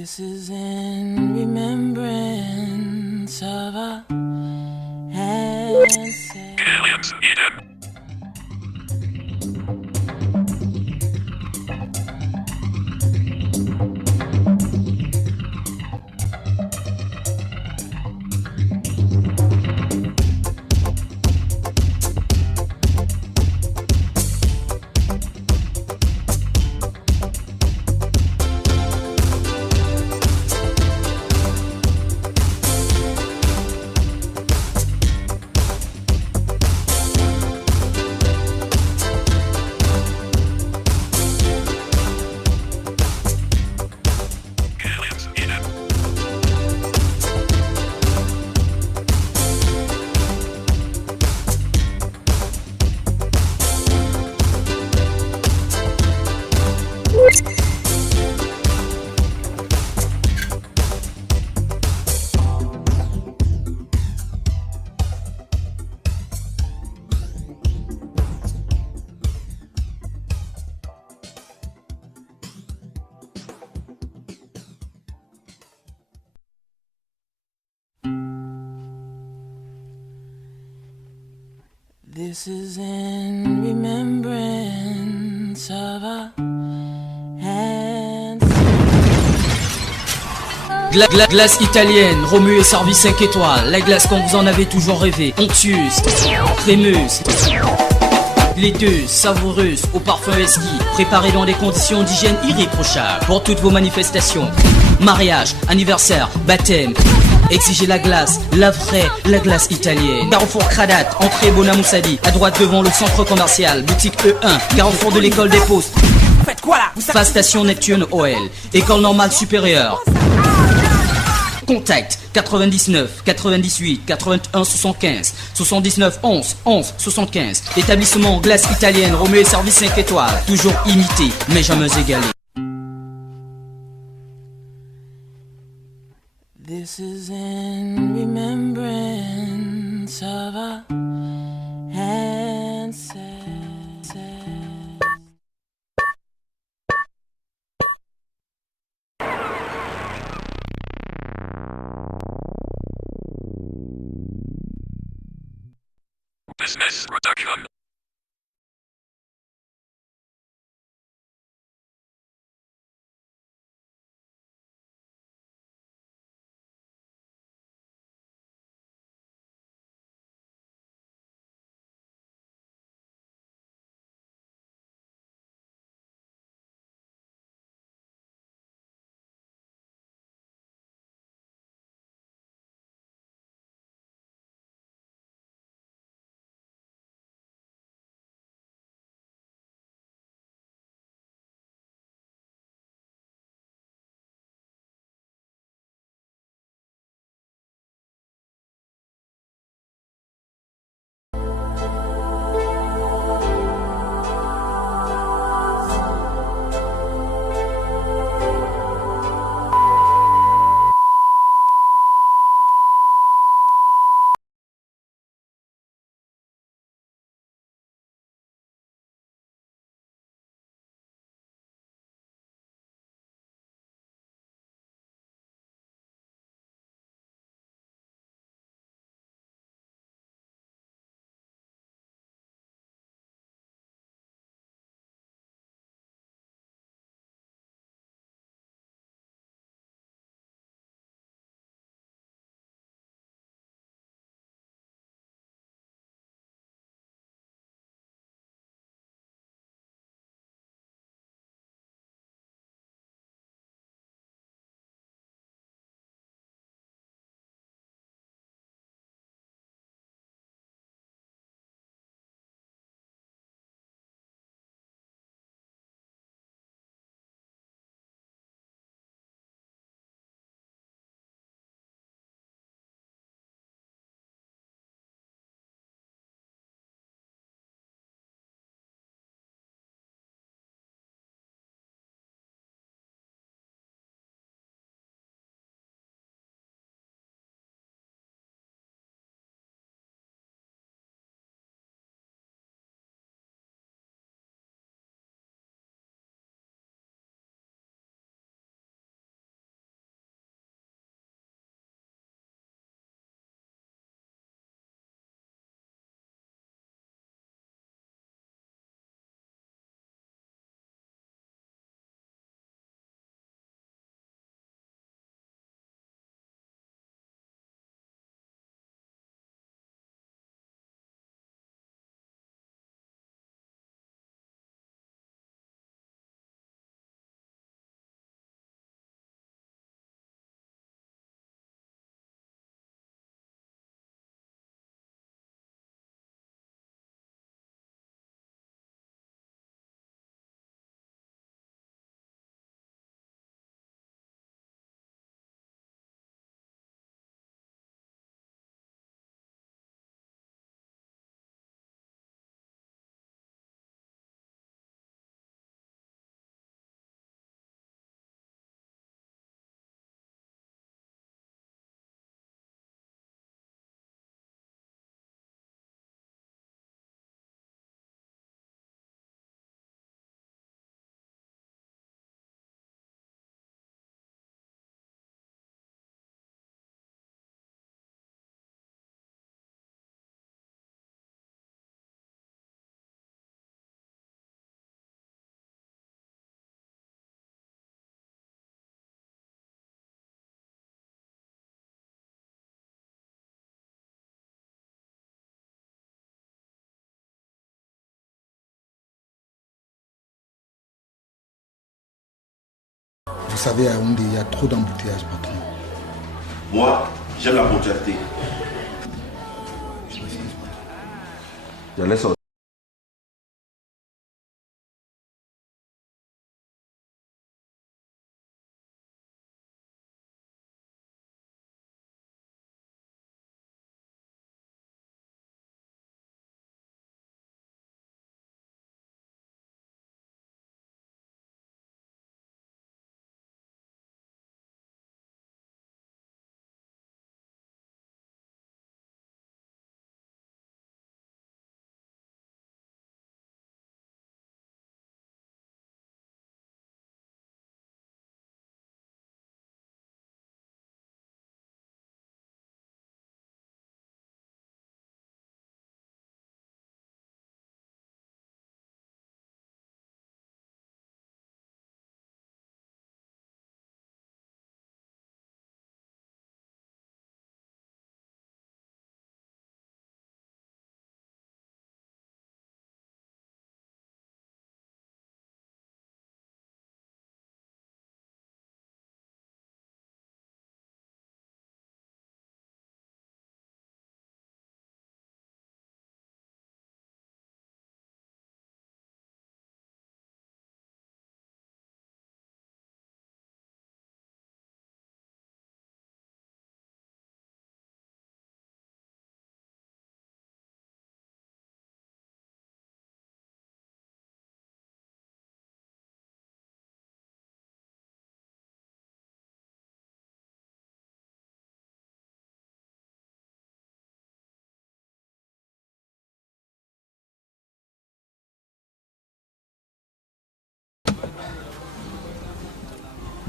This is in remembrance of our ancestors. Aliens, Eden. This is in remembrance of our ancestors. Glace italienne, Romu est servi 5 étoiles. La glace quand vous en avez toujours rêvé. Onctueuse, crémeuse, laiteuse, savoureuse, au parfum esquis. Préparée dans des conditions d'hygiène irréprochables. Pour toutes vos manifestations, mariage, anniversaire, baptême. Exigez la glace, la vraie, la glace italienne. Carrefour Cradat, entrée Bonamoussadi, à droite devant le centre commercial, boutique E1, carrefour de l'école des postes. Faites quoi là? Face station Neptune OL, école normale supérieure. Contact 99 98 81 75 79 11 11 75. Établissement glace italienne, Romu et service 5 étoiles. Toujours imité, mais jamais égalé. This is in remembrance of our ancestors. Business Production. savez, à Yaoundé, il y a trop d'embouteillages, patron. Moi, j'aime la ponctualité. Je laisse sortir.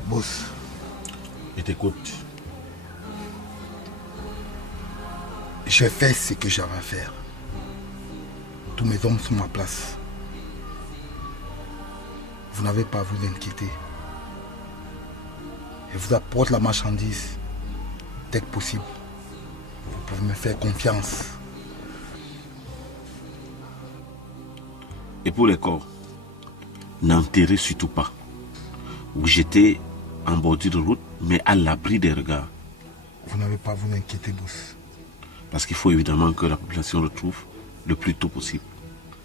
Boss, Je t'écoute. j'ai fait ce que j'avais à faire. Tous mes hommes sont à place. Vous n'avez pas à vous inquiéter. Je vous apporte la marchandise dès que possible. Vous pouvez me faire confiance. Et pour les corps, n'enterrez surtout pas. Vous jetez en bordure de route, mais à l'abri des regards. Vous n'avez pas à vous inquiéter, boss. Parce qu'il faut évidemment que la population retrouve le plus tôt possible.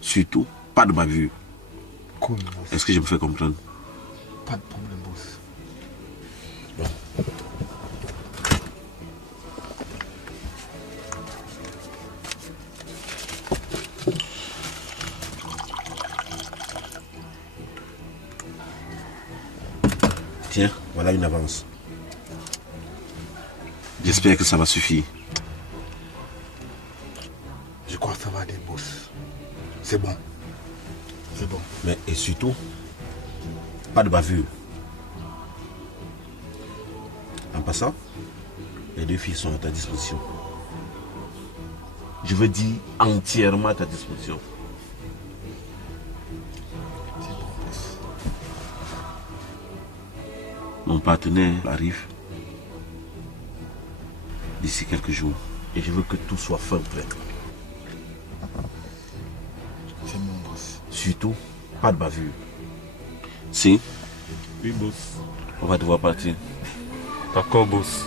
Surtout, pas de bavure. Cool, boss. Est-ce que je me fais comprendre? Pas de problème, boss. Tiens, voilà une avance. J'espère que ça va suffire. Je crois que ça va aller, boss. C'est bon. C'est bon. Mais et surtout, pas de bavure. En passant, les deux filles sont à ta disposition. Je veux dire entièrement à ta disposition. C'est bon, boss. Mon partenaire arrive d'ici quelques jours. Et je veux que tout soit fin prêt. C'est bon, boss. Surtout, pas de bavure. Si, Oui, boss. on va devoir partir. D'accord, boss.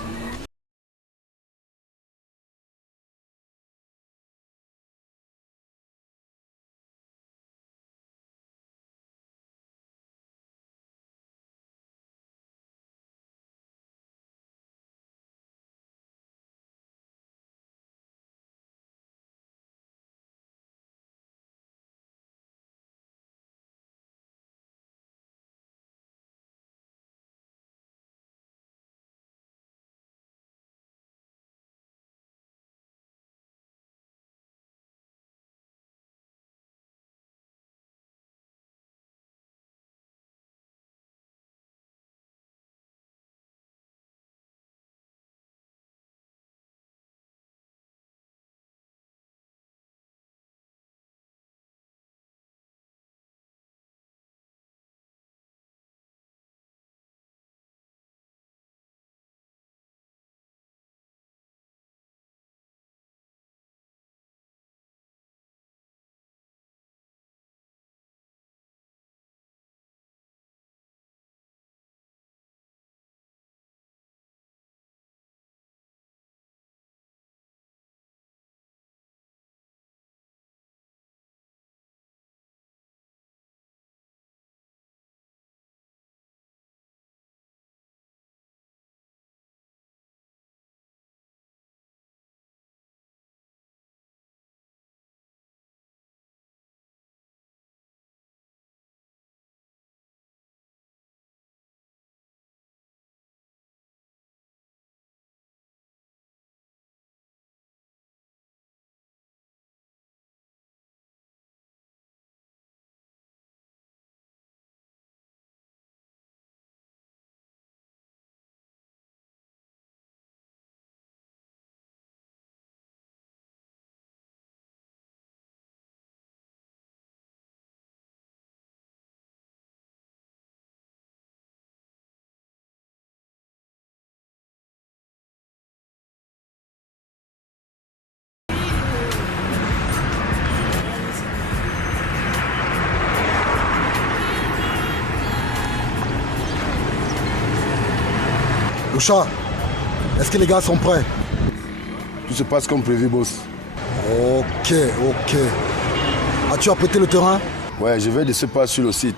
Toucha, est-ce que les gars sont prêts? Tout se passe comme prévu, boss. Ok. As-tu apprêté le terrain? Ouais, je vais laisser pas sur le site.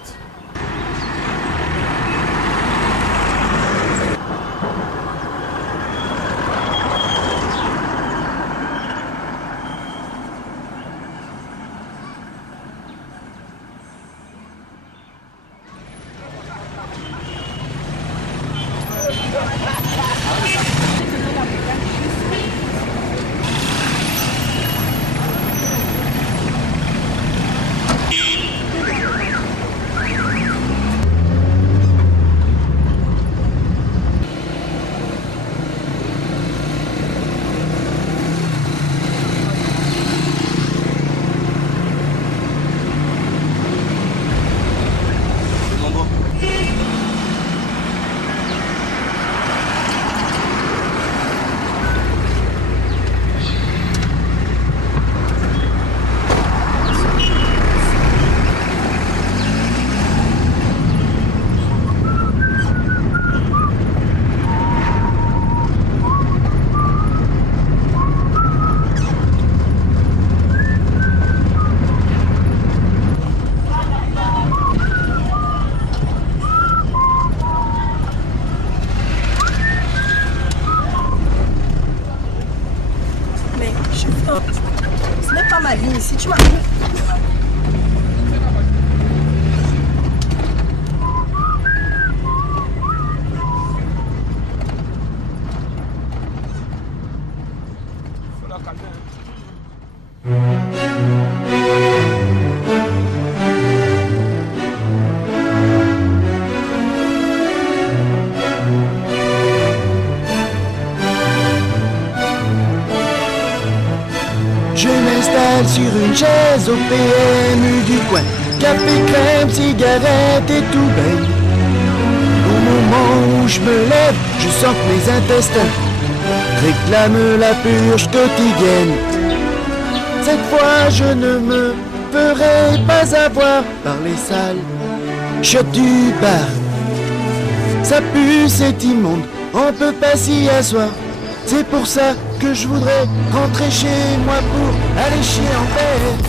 Ce n'est pas ma ligne ici, tu m'as... Je m'installe sur une chaise au PMU du coin. Café, crème, cigarette et tout baigne. Au moment où je me lève, je sens que mes intestins réclament la purge quotidienne. Cette fois, je ne me ferai pas avoir par les sales chiottes du bar. Ça pue, c'est immonde, on peut pas s'y asseoir. C'est pour ça que je voudrais rentrer chez moi pour aller chier en paix.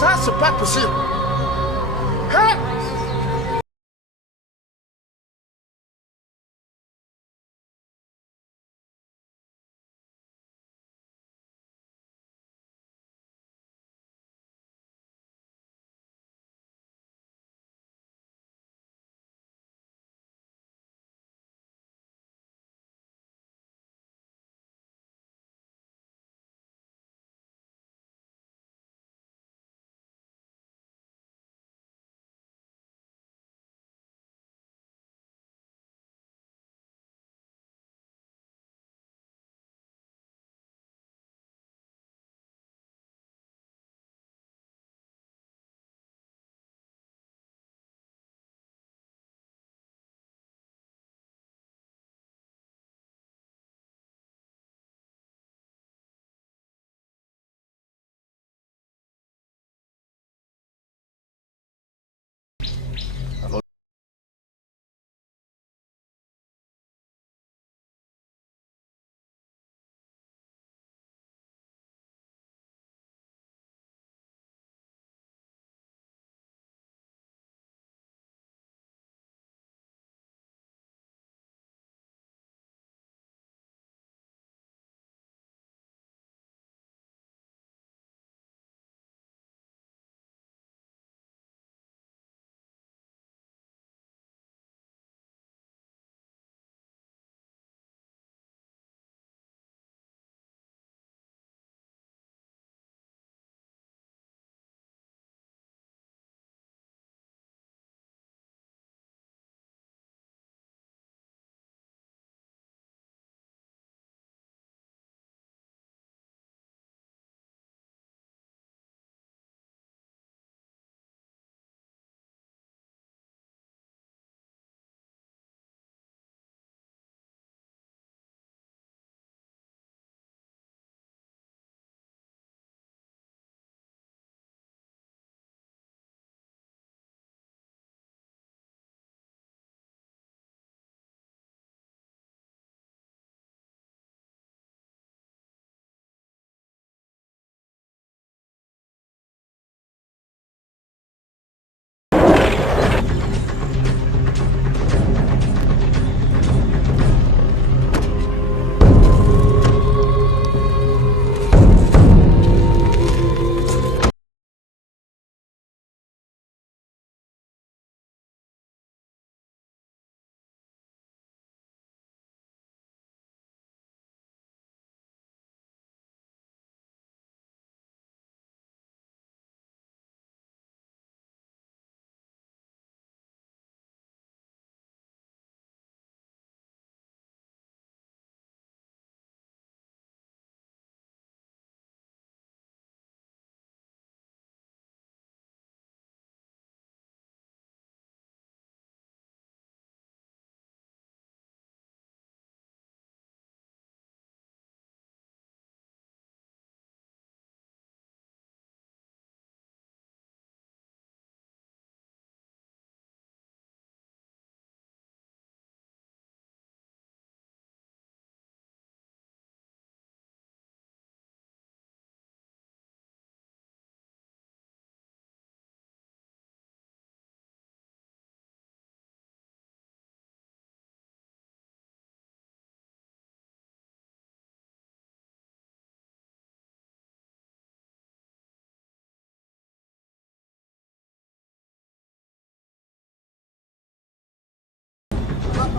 Ça, c'est pas possible. Hein?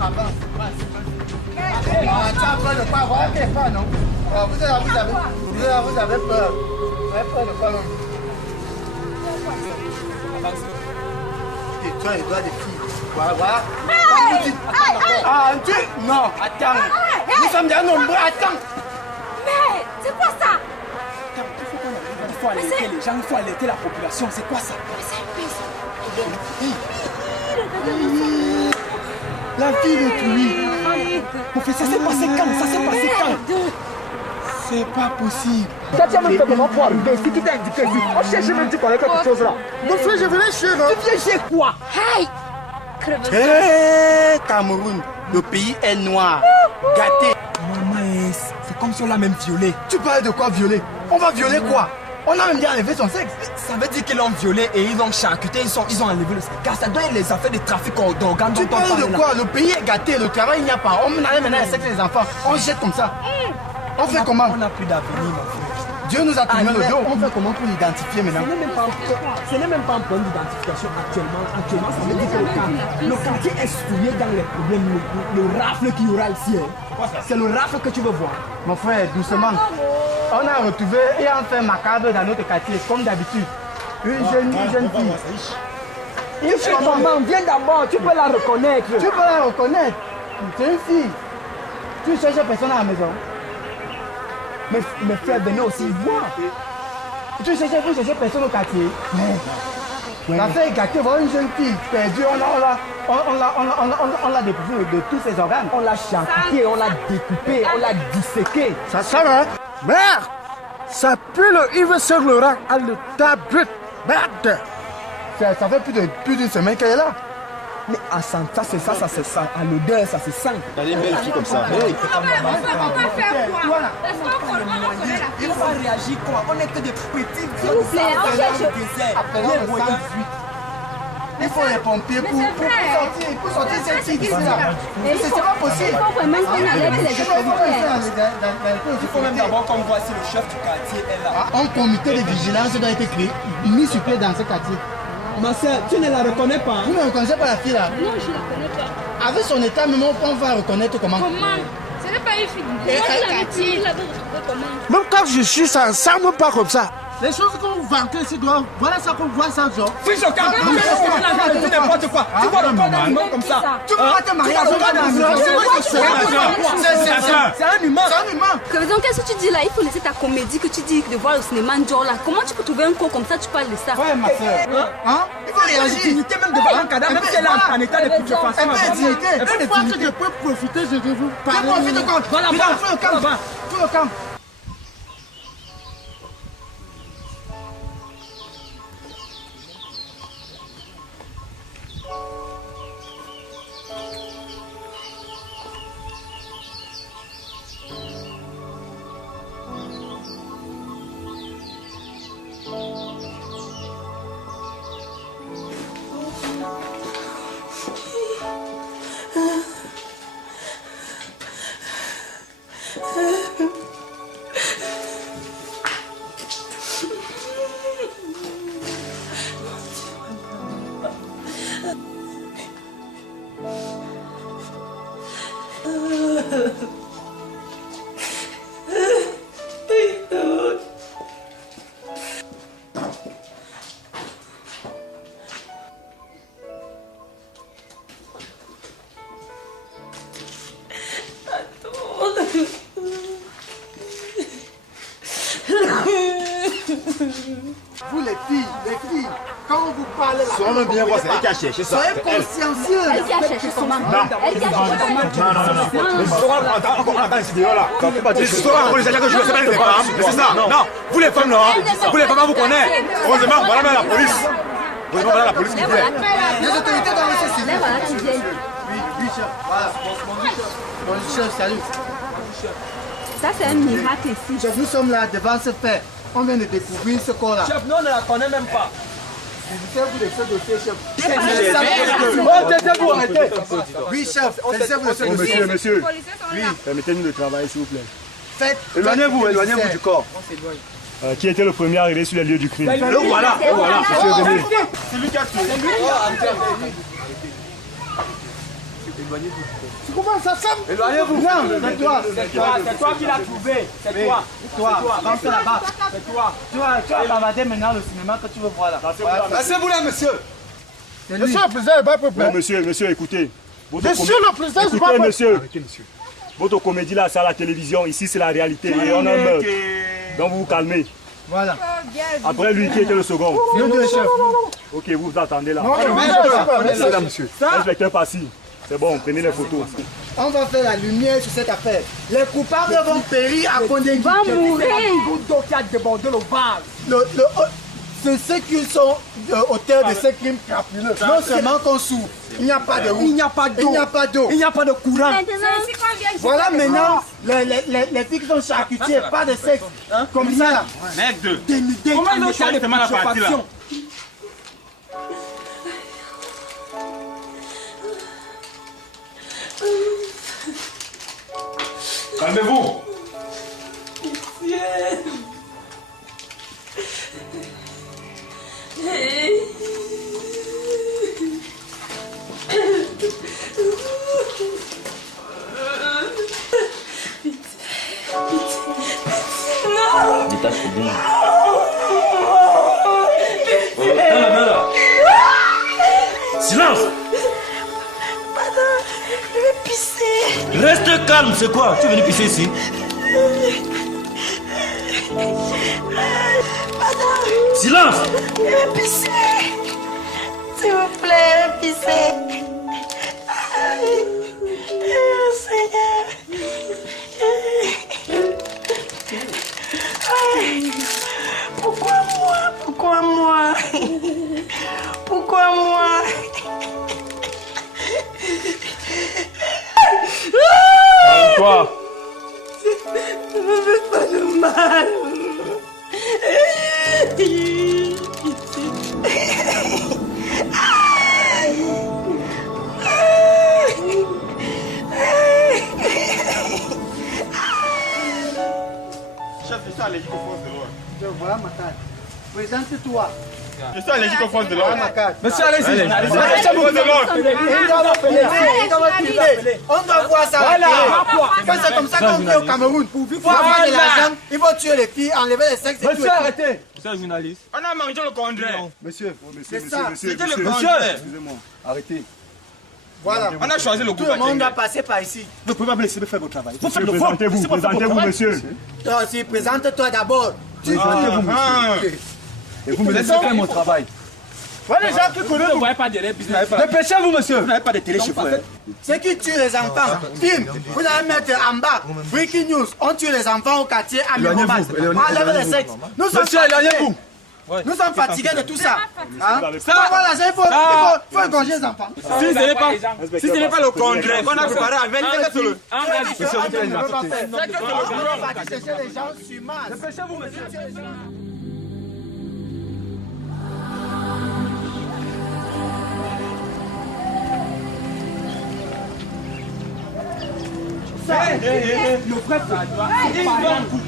avance. Tu as peur de quoi? Voilà qu'elle est pas, non? Vous avez peur. Vous avez peur de quoi, non? Et toi, les doigts des filles. Voilà. Ah, un truc? Non, attends. Nous sommes des nombreux, attends. Mais c'est quoi ça? Il faut alerter les gens, il faut alerter la population. C'est quoi ça? La fille de lui. Professeur, c'est passé quand? Ça s'est passé quand? C'est pas possible. Ça tient même comment pour arriver ici? Qui t'a indiqué ici? On cherche même tu connais quelque chose là. Mon frère, je venais chez nous. Tu viens chez quoi? Hey! Hé, Cameroun, le pays est noir, gâté. Maman, c'est comme si on l'a même violé. Tu parles de quoi violer? On va violer quoi? On a même dit enlever son sexe. Ça veut dire qu'ils l'ont violé et ils l'ont charcuté, ils ont enlevé le sexe. Car ça doit être les affaires de trafic d'organes. Tu parles de quoi? Le pays est gâté, le travail il n'y a pas. On enlève maintenant le sexe des enfants. On jette comme ça. On fait comment? On n'a plus d'avenir, mon frère. Dieu nous a tourné le dos. On fait comment pour l'identifier maintenant? Ce n'est même pas un point d'identification actuellement. Actuellement, ça veut dire que le quartier est souillé dans les problèmes. Le rafle qu'il y aura ici, c'est le rafle que tu veux voir. Mon frère, doucement. On a retrouvé et on fait macabre dans notre quartier, comme d'habitude. Une jeune fille. Il faut maman, viens d'abord, tu peux la reconnaître. Tu peux la reconnaître. C'est une fille. Tu cherches personne à la maison. Mes frères venaient aussi voir. Tu cherches personne au quartier. La fille est gâtée, voilà une jeune fille perdue. On l'a découvert de tous ses organes. On l'a charcuté, on l'a découpé, on l'a disséqué. Ça sent, hein? Merde! Ça pue le Yves Saint Laurent à l'état brut. Merde! Ça fait plus d'une semaine qu'elle est là. Mais à ça c'est ça se sent. À l'odeur, ça se sent. Elle est une belle fille comme ça. On va faire quoi? Est-ce qu'on connaît la Il va réagir quoi? On est que des petits. S'il vous plaît, on cherche. Il faut les pompiers pour sortir cette fille d'ici là. C'est pas possible. Il faut vraiment qu'on alerte les autorités. Il faut même d'abord qu'on voit si le chef du quartier est là. Un comité de vigilance doit être créé, mis sur pied dans ce quartier. Ma soeur, tu ne la reconnais pas? Vous ne reconnaissez pas la fille là? Non, je ne la connais pas. Avec son état, même on va reconnaître comment? Comment? Ce n'est pas une fille. Moi, je l'avais dit. Vous l'avez retrouvé comment? Même quand je suis, ça ne semble pas comme ça. Les choses qu'on vend ici, voilà ça qu'on voit ça, genre. Fiche au camp, tu dis n'importe quoi. Tu vois le corps d'un humain comme ça. Tu vas te marier à c'est un humain. Donc, qu'est-ce que tu dis là? Il faut laisser ta comédie que tu dis de voir le cinéma genre là. Comment tu peux trouver un corps comme ça? Tu parles de ça. Ouais, ma soeur. Il faut réagir. Dignité même devant un cadavre, même si elle est en état de putréfaction. Une fois que je peux profiter, je vais vous parler. Tu profites de quoi? Voilà, tout le camp. Vous les filles, quand on vous parle là, soyez bien voir, c'est elle qui a cherché ça. soyez consciencieux. Elle qui a cherché comment? Elle qui a cherché comment? C'est ça. Non, vous les femmes, vous connaissez. Heureusement, voilà même la police. Heureusement, voilà la police qui vient. Les autorités doivent se saisir. Voilà, tu viens. Oui, chef. Voilà. Bon, chef, salut. Ça, c'est un miracle ici. Chef, nous sommes là devant ce fait. On vient de découvrir ce corps-là. Chef, nous on ne la connaît même pas. Saisissez-vous de ce dossier, chef. Taisez-vous, arrêtez. Oui, chef, saisissez-vous de ce dossier. Monsieur, permettez-nous de travailler, s'il vous plaît. Faites. Éloignez-vous du corps. Qui était le premier arrivé sur les lieux du crime? Le voilà. C'est lui qui a tué. Éloignez-vous. Tu comprends ça, Sam? Éloignez-vous. Non, c'est toi. C'est toi qui l'as trouvé. C'est toi. Toi, avance là-bas. C'est toi. Tu vas bavarder maintenant le cinéma que tu veux voir là. Laissez-vous là, monsieur. Monsieur le président, il va pas Non, monsieur, écoutez. Monsieur le président, il va Écoutez, pas. monsieur. Votre comédie là, c'est à la télévision. Ici, c'est la réalité. Et on a un meurtre. Donc, vous vous calmez. Voilà. Après lui, qui était le second? Nous deux chefs. Ok, vous vous attendez là. Non, Laissez là, monsieur. Inspecteur Passy. C'est bon, prenez les photos. on va faire la lumière sur cette affaire. Les coupables vont périr à Condé. Il va mourir. Goutte d'eau qui a débordé le vase. C'est ceux qui sont auteurs de ces crimes crapuleux. Non seulement qu'on souffre, il n'y a pas de route, Il n'y a pas d'eau. il n'y a pas d'eau, Il n'y a pas de courant. Voilà maintenant les filles qui sont charcutiers, pas de sexe. Comme ça là. Mec deux. Comment ils ont fait la partie là? Calmez-vous. Détache le bien. Silence! Je vais pisser. Reste calme, c'est quoi? Tu es venu pisser ici? Silence! Je vais pisser. S'il vous plaît, je vais pisser. Seigneur. Pourquoi moi? Pourquoi moi? Pourquoi moi? Quoi? Ne me faites pas de mal. Chef, je suis allergique aux forces de l'ordre. Voilà ma carte. Présente-toi. Je suis allergique aux forces de l'ordre. Voilà ma carte. Monsieur, allez-y. Forces de l'ordre. On doit voir ça. Voilà. Quand c'est comme ça qu'on fait au Cameroun. Pour avoir de l'argent, il faut tuer les filles, enlever les sexes et tout. Monsieur, arrêtez. On a mangé le congrès. Monsieur, C'était le congrès. excusez-moi. Arrêtez. Voilà. On a choisi le Tout le monde doit passer par ici. Vous ne pouvez pas me laisser faire votre travail. Vous faites le Présentez-vous, présentez-vous, monsieur. Toi aussi, présente-toi d'abord. Présentez-vous, monsieur. Et vous me laissez faire mon travail. Voilà les gens qui connaissent. Vous ne voyez pas derrière. Dépêchez-vous, monsieur. Vous n'avez pas de télé chez vous. Ceux qui tuent les enfants, film, vous allez mettre en bas. Breaking news, on tue les enfants au quartier à Mimobas. Enlève les sexes. Nous sommes éloignez-vous. Nous sommes fatigués de tout ça. Hein? Ça va, voilà, il faut égorger les enfants. Si ce n'est pas le congrès qu'on a préparé à 24 Dépêchez-vous, monsieur. Le vrai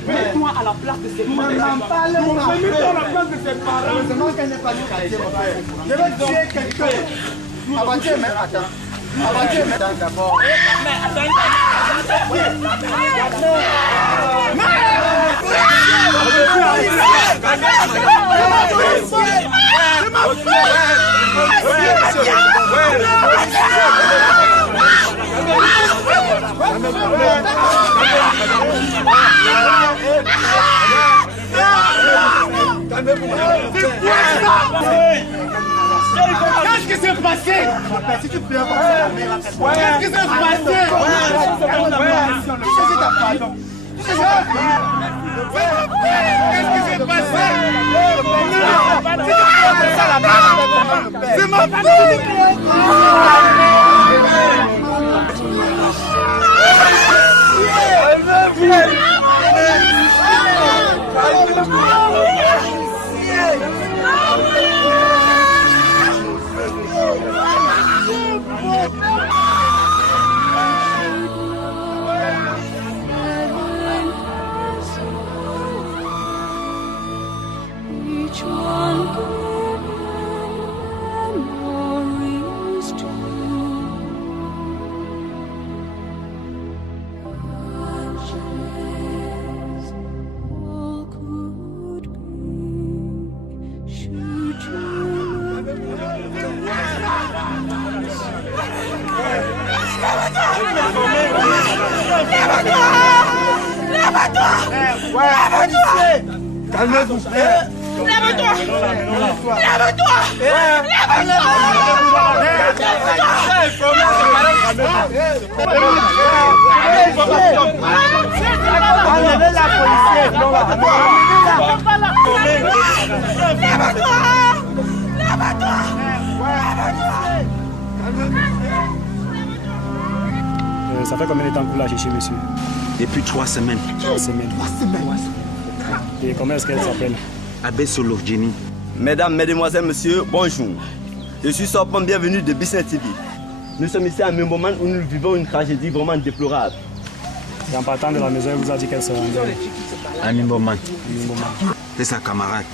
mets-toi à la place de ses parents. Mets-toi à la place de ses parents. Heureusement qu'elle n'est pas du quartier, mon frère. Je vais tuer quelqu'un. Avant Dieu, mais attends. Avant Dieu, mais attends d'abord. Qu'est-ce qui s'est passé? Si tu pleures comme ça, Qu'est-ce qui s'est passé? Qu'est-ce qui s'est passé? C'est ma Each one good memories too. Calmez-vous. Lève-toi. Lève-toi. Enlevez la policière. Lève-toi. Lève-toi. Ça fait combien de temps que vous la cherchez, monsieur? Depuis 3 semaines. 3 semaines. Et comment est-ce qu'elle s'appelle? Abbé Solo, Jenny. Mesdames, mesdemoiselles, messieurs, bonjour. Je suis Sorpon, bienvenue de Business TV. Nous sommes ici à un moment où nous vivons une tragédie vraiment déplorable. Et en partant de la maison, elle vous a dit qu'elle se rendait à Mimboman. C'est sa camarade.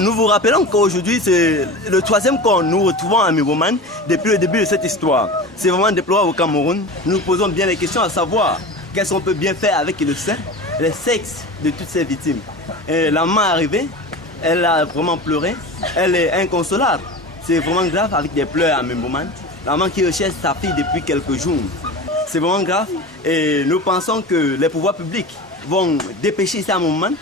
Nous vous rappelons qu'aujourd'hui, c'est le 3e qu'on nous retrouvons à Mimboman depuis le début de cette histoire. C'est vraiment déplorable au Cameroun. Nous nous posons bien les questions à savoir qu'est-ce qu'on peut bien faire avec le sein, le sexe de toutes ces victimes. Et la maman est arrivée, elle a vraiment pleuré, elle est inconsolable. C'est vraiment grave avec des pleurs à Mimboman. La maman qui recherche sa fille depuis quelques jours. C'est vraiment grave et nous pensons que les pouvoirs publics vont dépêcher ici à Mimboman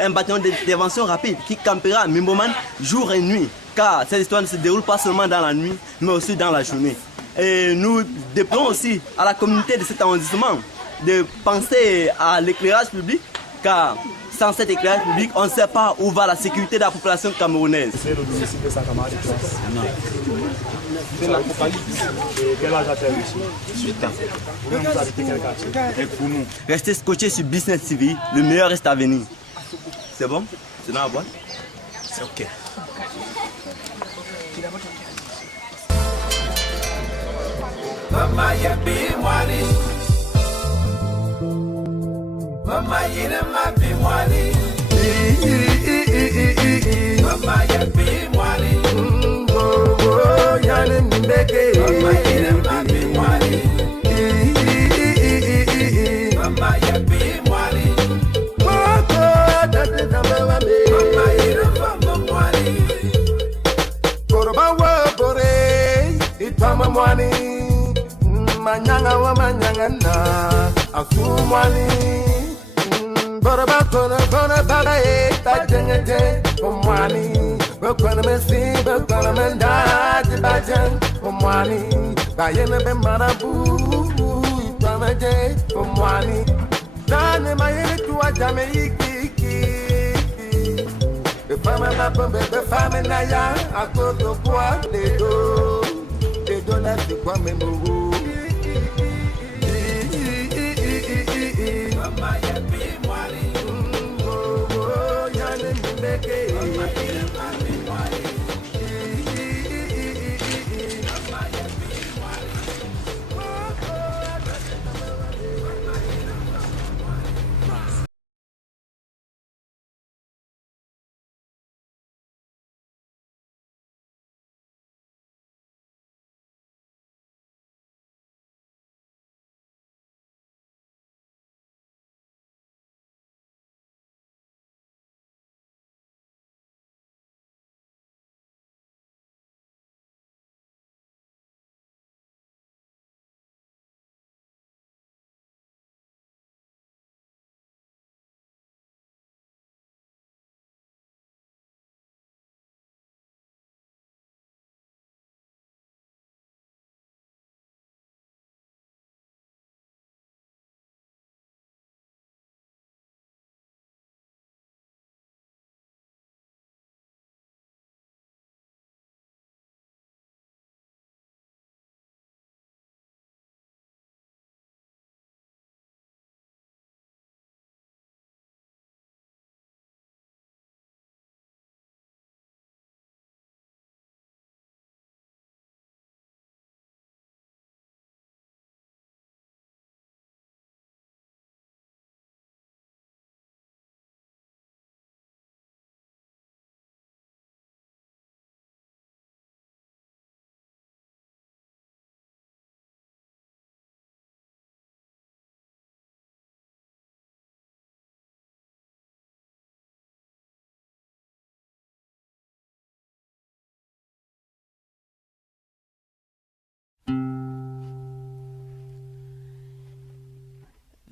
un bâtiment d'intervention rapide qui campera à Mimboman jour et nuit. Car cette histoire ne se déroule pas seulement dans la nuit, mais aussi dans la journée. Et nous déplorons aussi à la communauté de cet arrondissement de penser à l'éclairage public, car sans cet éclairage public, on ne sait pas où va la sécurité de la population camerounaise. C'est le domicile de sa camarade de classe. C'est l'Apocalypse. Et quel âge a-t-elle, monsieur? 18 ans. Vous habitez quel quartier? Et pour nous. Restez scotchés sur Business TV, le meilleur reste à venir. C'est bon? C'est dans la boîte? C'est ok. Mama yabi mwali, mama yine mabi mwali, mama yabi mwali, yani mbeke, mama yine mabi mwali, mama yabi mwali, mama yine fama mwali, koroba wa bore, itama mwali. Manyanga wa manyanga na akumwani Boraba kona baba tajengete omwani Bokona mesi bokona menda tibajan omwani Bayene be marabu itamaje omwani Dane mayene tuwa jame iki Befame na pombe befame na ya akoto kwa Dedo na tikwa memuru Mama ya bi mwali, yani mbeke. Mama ya bi mwali.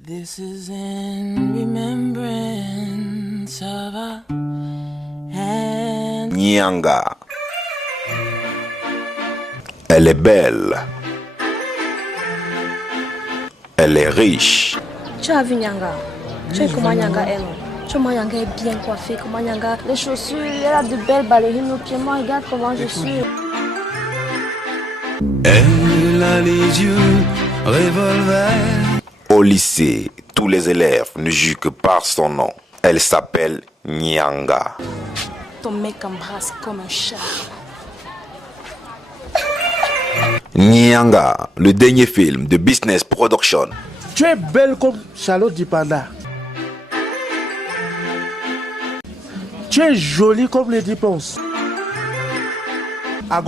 This is in remembrance of our hand. Nyanga. Elle est belle. Elle est riche. Tu as vu Nyanga? Tu sais comment Nyanga aime? Tu vois, Nyanga est bien coiffée. Comment Nyanga, les chaussures, elle a de belles ballerines aux pieds. Moi, regarde comment je suis. Elle a les yeux revolver. Au lycée, tous les élèves ne jugent que par son nom. Elle s'appelle Nyanga. Ton mec embrasse comme un chat. Nyanga, le dernier film de Business Production. Tu es belle comme Charlotte Dipanda. Tu es jolie comme Lady Ponce. Ma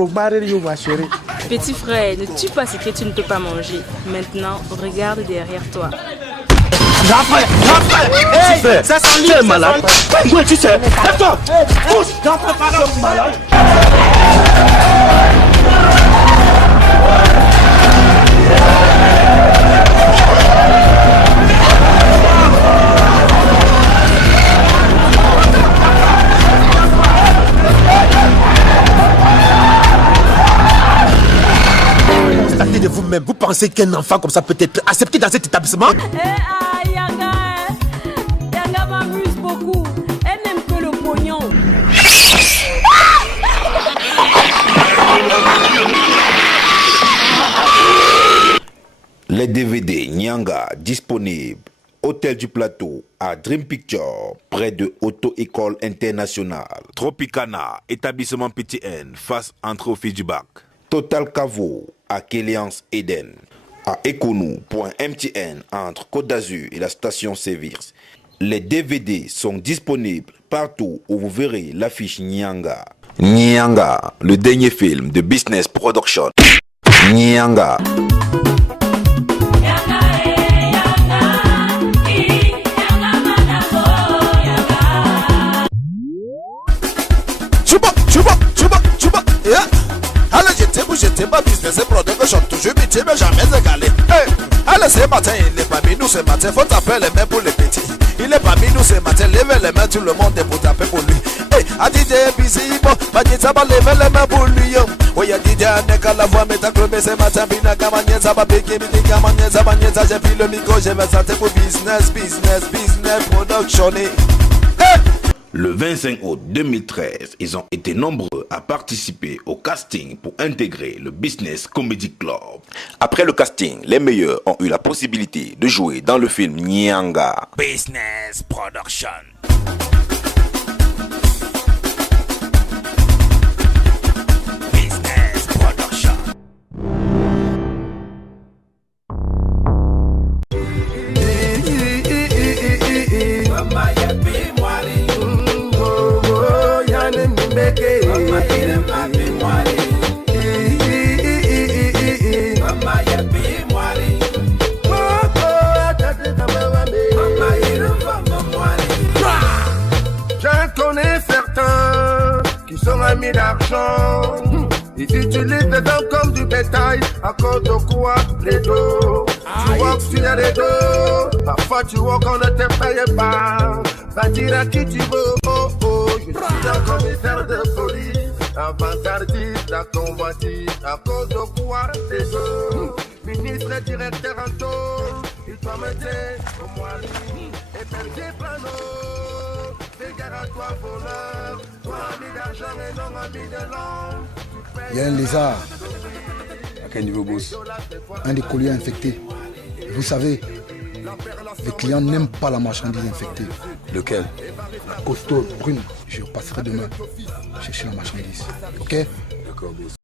chérie. Petit frère, ne tue pas ce que tu ne peux pas manger. Maintenant, regarde derrière toi. Hey, ça sent tu es malade. Oui, tu sais. Lève-toi. Bouge. J'entre pas là. Malade. Constatez de vous-même, vous pensez qu'un enfant comme ça peut être accepté dans cet établissement? Yanga m'amuse beaucoup. Elle n'aime que le pognon. Les DVD Nyanga disponibles. Hôtel du Plateau à Dream Picture, près de Auto-École Internationale. Tropicana, établissement Petit N, face entrée au fil du bac. Total Cavo à Kéliance Eden. À Econou.mtn entre Côte d'Azur et la station Service. Les DVD sont disponibles partout où vous verrez l'affiche Nyanga. Nyanga, le dernier film de Business Production. Nyanga. Allez, j'étais pas business et production, toujours métier, mais jamais égalé. Hey, allez, ce matin, il est parmi nous ce matin, faut taper les mains pour les petits. Il est parmi nous ce matin, levez les mains, tout le monde est pour taper pour lui. Hey, a dit busy, bon, m'a dit ça va lever les mains pour lui. Oh, y'a dit n'est qu'à la voix, mais t'as crevé ce matin, bina kamanye, ça va béquer, bina kamanye, ça va nier, ça j'ai pris le micro, j'ai versé pour business production. Hey! Le 25 août 2013, ils ont été nombreux à participer au casting pour intégrer le Business Comedy Club. Après le casting, les meilleurs ont eu la possibilité de jouer dans le film Nyanga. Business Production. Business Production. Je connais certains qui sont amis d'argent. Ils utilisent les hommes comme du bétail. À cause de quoi les dos? Tu vois que tu as les dos. Parfois tu vois qu'on ne te paye pas. Va dire à qui tu veux. Oh oh, je suis un commissaire de police. Avant-gardiste, la convoitise. À cause de quoi les dos? Ministre et directeur en taux. Il doit me dire au moins lui. Et perdu plano. Fais gare à toi voleur. Toi ami d'argent et non ami de l'homme. Il y a un lézard. À quel niveau, boss? Un des colliers infectés. Vous savez, les clients n'aiment pas la marchandise infectée. Lequel? La costaud, brune. Je repasserai demain chercher la marchandise. Ok? D'accord, boss.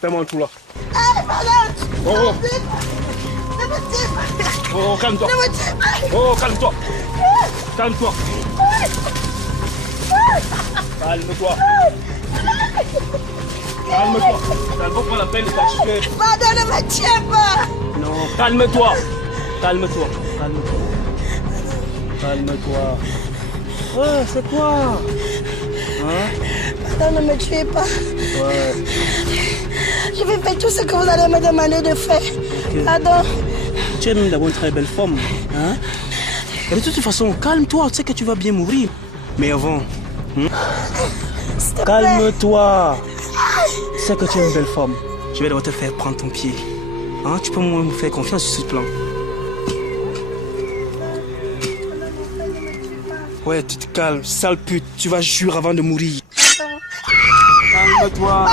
Fais-moi un trou là. Hey, madame! Oh, Ne me tue pas! oh, calme-toi. Ne me tue pas! Oh, calme-toi. Calme-toi. Calme-toi. Calme-toi. Ça ne vaut pas la peine de t'acheter. Madame, ne me tue pas! Non, calme-toi. Calme-toi. Calme-toi. Calme-toi. Oh, c'est quoi? Hein? Madame, ne me tuez pas. Ouais. Je vais faire tout ce que vous allez me demander de faire. Okay. Pardon. Tu es même d'abord une très belle femme. Hein? Et de toute façon, calme-toi. Tu sais que tu vas bien mourir. Mais avant, calme-toi. Tu sais que tu es une belle femme. Je vais devoir te faire prendre ton pied. Hein? Tu peux me faire confiance sur ce plan. Ouais, tu te calmes, sale pute. Tu vas jurer avant de mourir. Calme-toi.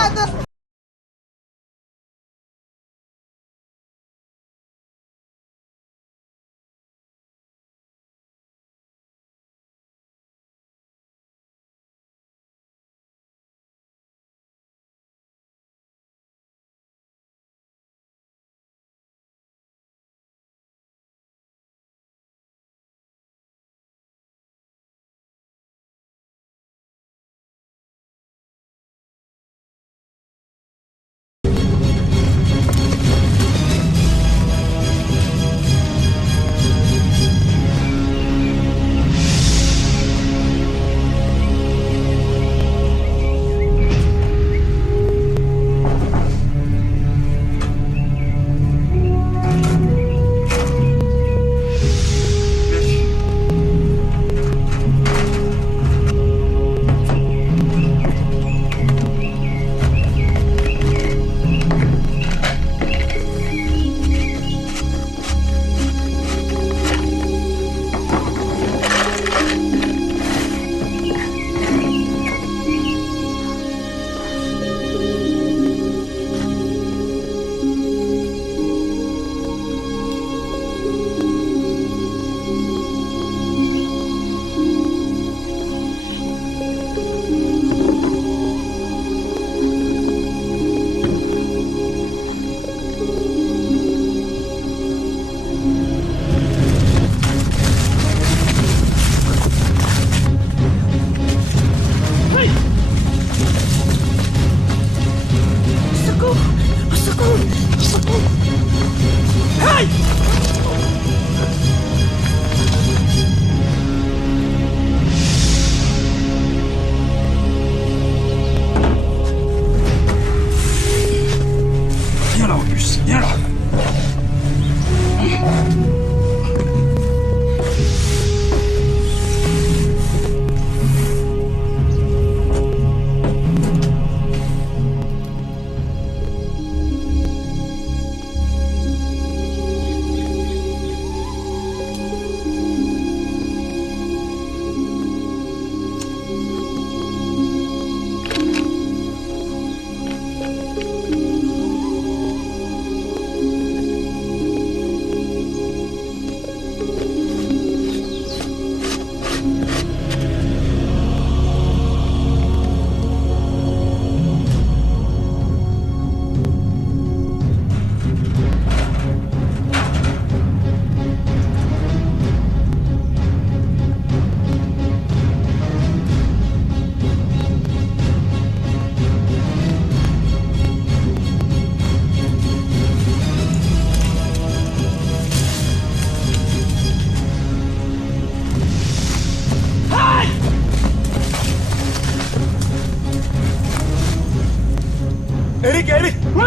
Eric, Eric! Oui!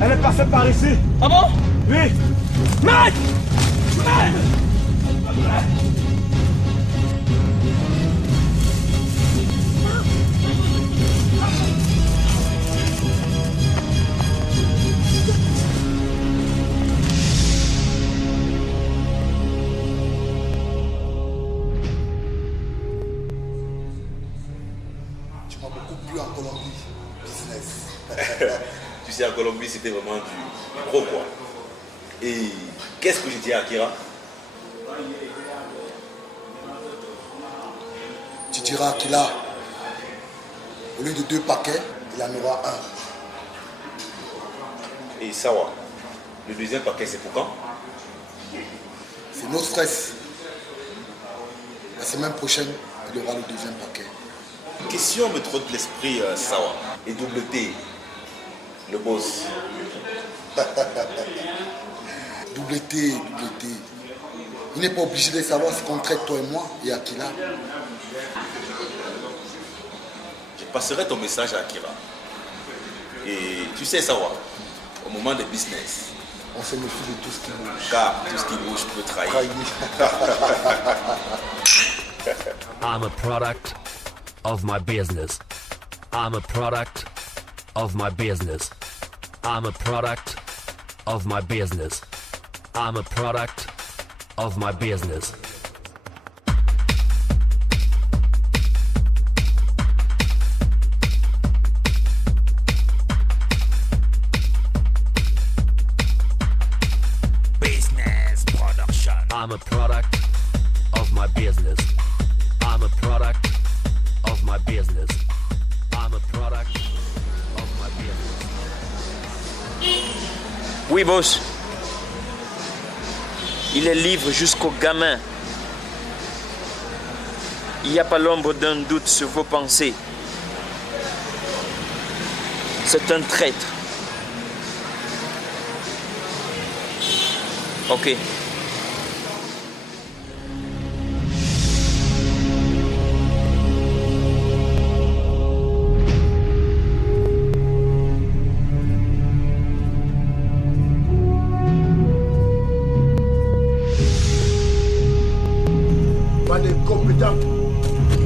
Elle est passée par ici. Ah bon? Oui. Mike! Mike! Tu m'as beaucoup plu en Colombie. Business. Tu sais, en Colombie, c'était vraiment du gros quoi. Et qu'est-ce que j'ai dit à Akira? Tu diras qu'il a, au lieu de 2 paquets, il en aura 1. Et Sawa, le deuxième paquet, c'est pour quand? C'est notre stress. La semaine prochaine, il y aura le deuxième paquet. Une question me trotte l'esprit, Sawa. Et double T, le boss. Double T. Il n'est pas obligé de savoir ce qu'on traite toi et moi et Akira. Je passerai ton message à Akira. Et tu sais, Sawa, au moment des business, on se méfie de tout ce qui bouge. Car tout ce qui bouge peut trahir. I'm a product of my business. I'm a product of my business. I'm a product of my business. I'm a product of my business. Business production. I'm a product of my business. I'm a product of my business. I'm a product of my business. Oui, boss. Il est libre jusqu'au gamin. Il n'y a pas l'ombre d'un doute sur vos pensées. C'est un traître. Ok.